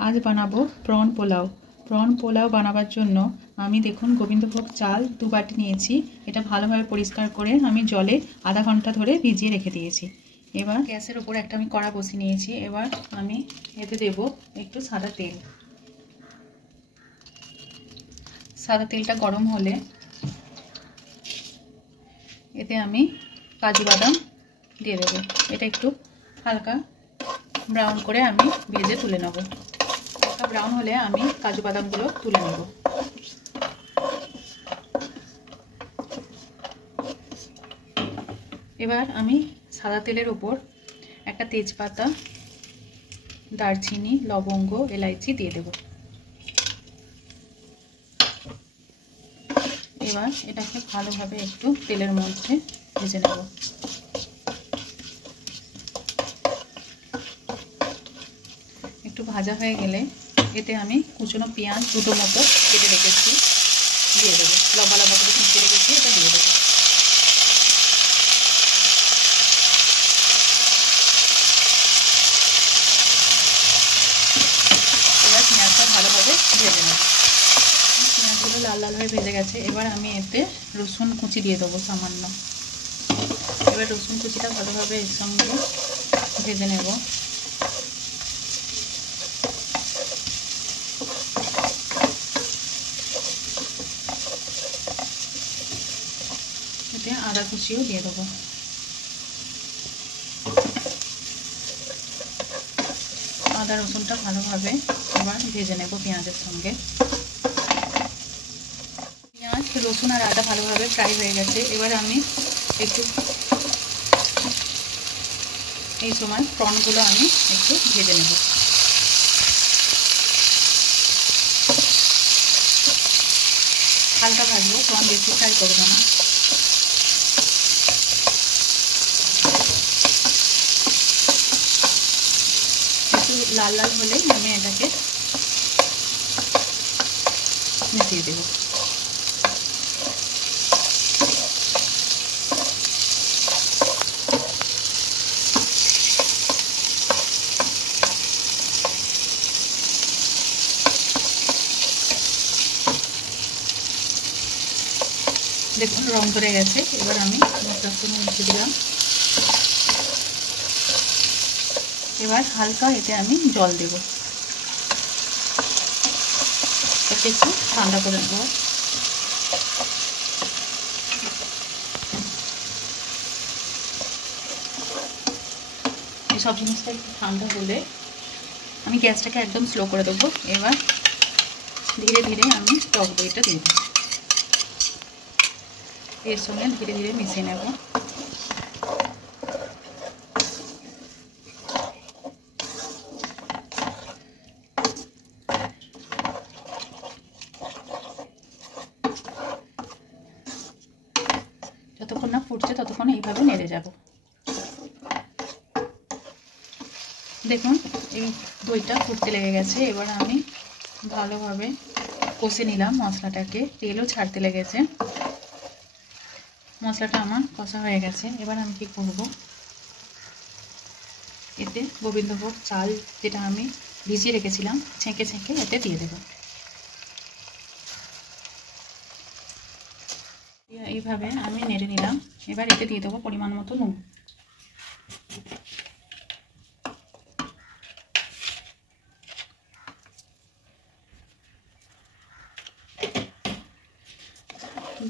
आज बानाबो prawn pulao. Prawn pulao बानाबार जोन्नो आमी देखुन गोविंदभोग चाल 2 बाटी नियेछि। एटा भालोभाबे परिष्कार करे आमी जले आधा घंटा धरे भिजिए रेखे दिएछि। एबार ग्यासेर उपर एकटा आमी कड़ा बसिए निएछि। एबार आमी एते देब एकटु सादा तेल। सादा तेलटा गरम होले एते आमी काजू बादाम दिए देब। एटा एकटु हालका ब्राउन करे आमी भेजे तुले नेब। हालका ब्राउन होले आमी काजू बादामगुलो तुले नेब। एबार आमी सादा तेलेर ओपर एकटा तेजपाता दारचिनी लवंग एलाइची दिए देब। एबार एटाके भालोभाबे एकटु तेलेर मধ্যে भेजे नेब। একটু ভাজা হয়ে গেলে এতে আমি কুচনো পেঁয়াজ দুটো মতো কেটে রেখেছি দিয়ে দেবো। লম্বা লম্বা করে কুচি রেখেছি, এটা দিয়ে দেবো। এবার পেঁয়াজটা ভালোভাবে ভেজে নেব। পেঁয়াজগুলো লাল লাল হয়ে ভেজে গেছে। এবার আমি এতে রসুন কুচি দিয়ে দেবো সামান্য। এবার রসুন কুচিটা ভালোভাবে এর সঙ্গে ভেজে নেব। आदा कुचिও দিয়ে দেব। আদা রসুনটা ভালোভাবে এবার ভেজে নেব পেঁয়াজের সঙ্গে। পেঁয়াজ রসুন আর আদা ভালোভাবে ফ্রাই হয়ে গেছে। এবার আমি একটু এই সময় প্রনগুলো আমি একটু ভেজে নেব। হালকা ভাজবো, প্রন বেশি ফ্রাই করবো না। লাল লাল হলে আমি এটাকে মিশিয়ে দেব। দেখুন রং ধরে গেছে। এবার আমি মশলাগুলো মিশিয়ে দিলাম। এবার হালকা এতে আমি জল দেব। এতে একটু ঠান্ডা করে নেব। এই সব জিনিসটা একটু ঠান্ডা হলে আমি গ্যাসটাকে একদম স্লো করে দেবো। এবার ধীরে ধীরে আমি টক দইটা দিয়ে দেব। এর সঙ্গে ধীরে ধীরে মিশিয়ে নেব। যতক্ষণ না ফুটছে ততক্ষণ এইভাবে নেড়ে যাব। দেখুন এই দইটা ফুটতে লেগে গেছে। এবার আমি ভালোভাবে কষে নিলাম মশলাটাকে। তেলও ছাড়তে লেগেছে। মশলাটা আমার কষা হয়ে গেছে। এবার আমি কি করব, এতে গোবিন্দভোগ চাল যেটা আমি ভিজিয়ে রেখেছিলাম ছেঁকে ছেঁকে এতে দিয়ে দেব। এইভাবে আমি নেড়ে নিলাম। এবার এতে দিয়ে দেবো পরিমাণ মতো নুন।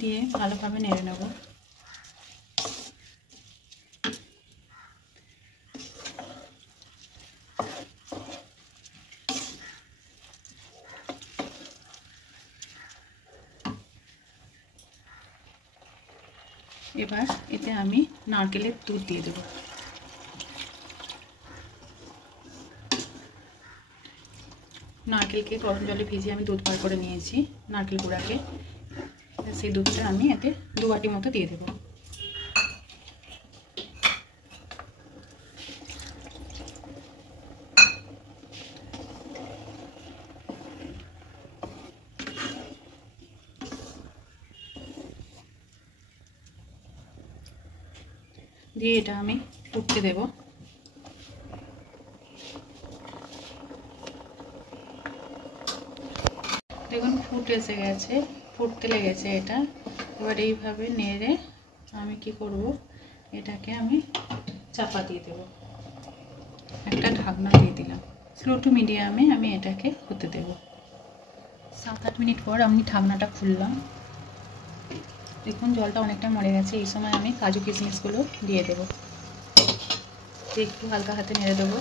দিয়ে ভালোভাবে নেড়ে নেব। এবার এতে আমি নারকেলের দুধ দিয়ে দেব। নারকেলকে গরম জলে ভিজিয়ে আমি দুধ বার করে নিয়েছি নারকেল গুঁড়াকে। সেই দুধটা আমি এতে 2 বাটি মতো দিয়ে দেব। দিয়ে এটা আমি ফুটতে দেব। দেখুন ফুটে এসে গেছে, ফুটতে লেগেছে এটা। এবার এইভাবে নেড়ে আমি কি করব, এটাকে আমি চাপা দিয়ে দেব। একটা ঢাকনা দিয়ে দিলাম, স্লো টু মিডিয়ামে আমি এটাকে হতে দেব। 7-8 মিনিট পর আমি ঢাকনাটা খুললাম। দেখুন জলটা অনেকটা মরে গেছে। এই সময় আমি কাজু কিশমিশগুলো দিয়ে দেবো, একটু হালকা হাতে নেড়ে দেবো।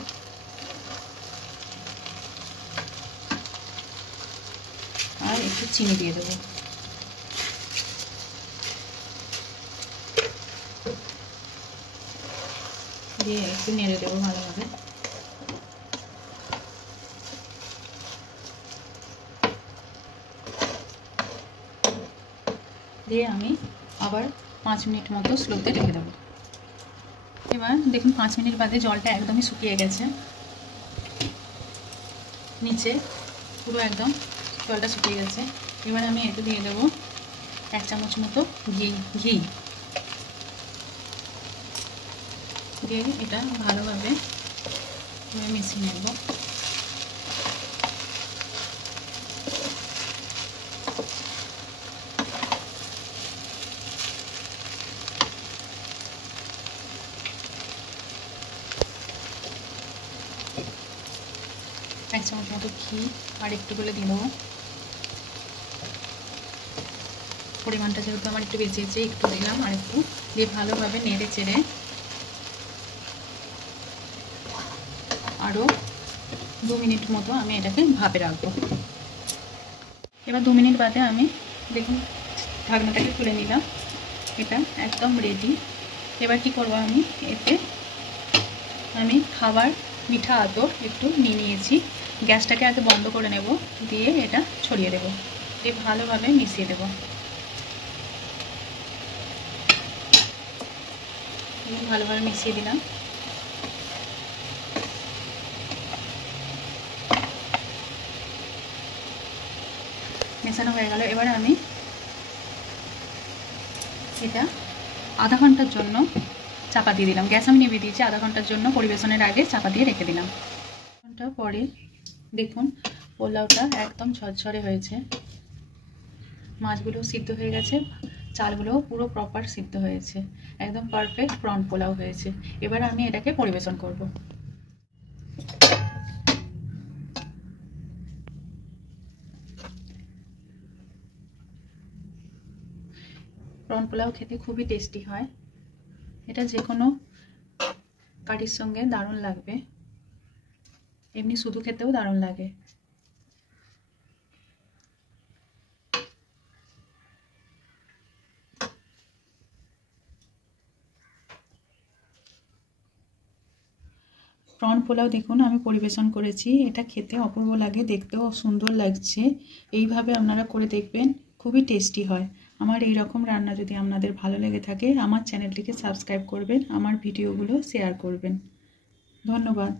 আর একটু চিনি দিয়ে দেবো। দিয়ে একটু নেড়ে দেবো ভালোভাবে। দিয়ে আমি আবার 5 মিনিট মতো স্লোতে রেখে দেবো। এবার দেখুন 5 মিনিট বাদে জলটা একদমই শুকিয়ে গেছে, নিচে পুরো একদম জলটা শুকিয়ে গেছে। এবার আমি এতে দিয়ে দেবো 1 চামচ মতো ঘি দিয়ে এটা ভালোভাবে মিশিয়ে নেব। এক চামচ মতো ঘি আর একটু করে দিয়ে দেবো। পরিমাণটা যেহেতু আমার একটু বেশি আছে, একটু দিলাম আর একটু দিয়ে ভালোভাবে নেড়ে চেড়ে আরও 2 মিনিট মতো আমি এটাকে ভাপে রাখবো। এবার 2 মিনিট বাদে আমি দেখুন ঢাকনাটাকে খুলে নিলাম, এটা একদম রেডি। এবার কি করব, আমি এতে আমি খাবার মিঠা আতর একটু নিয়ে নিয়েছি। গ্যাসটাকে আগে বন্ধ করে নেব, দিয়ে এটা ছড়িয়ে দেব, দিয়ে ভালোভাবে মিশিয়ে দেব। ভালোভাবে মিশিয়ে দিলাম। মেশানো হয়ে গেল। এবারে আমি এটা আধা ঘন্টার জন্য চাপা দিয়ে দিলাম। গ্যাস আমি নিভিয়ে দিয়েছি। আধা ঘন্টার জন্য পরিবেশনের আগে চাপা দিয়ে রেখে দিলাম। আধা ঘন্টা পরে দেখুন পোলাওটা একদম ঝরঝরে হয়েছে, মাছগুলো সিদ্ধ হয়ে গেছে, চালগুলো পুরো প্রপার সিদ্ধ হয়েছে, একদম পারফেক্ট প্রন পোলাও হয়েছে। এবার আমি এটাকে পরিবেশন করব। প্রন পোলাও খেতে খুবই টেস্টি হয়, এটা যে কোনো কারির সঙ্গে দারুণ লাগবে, এমনি শুধু খেতেও দারুণ লাগে। প্রন পোলাও দেখুন আমি পরিবেশন করেছি, এটা খেতে অপূর্ব লাগে, দেখতেও সুন্দর লাগছে। এইভাবে আপনারা করে দেখবেন, খুবই টেস্টি হয়। আমার এই রকম রান্না যদি আপনাদের ভালো লেগে থাকে, আমার চ্যানেলটিকে সাবস্ক্রাইব করবেন, আমার ভিডিওগুলো শেয়ার করবেন। ধন্যবাদ।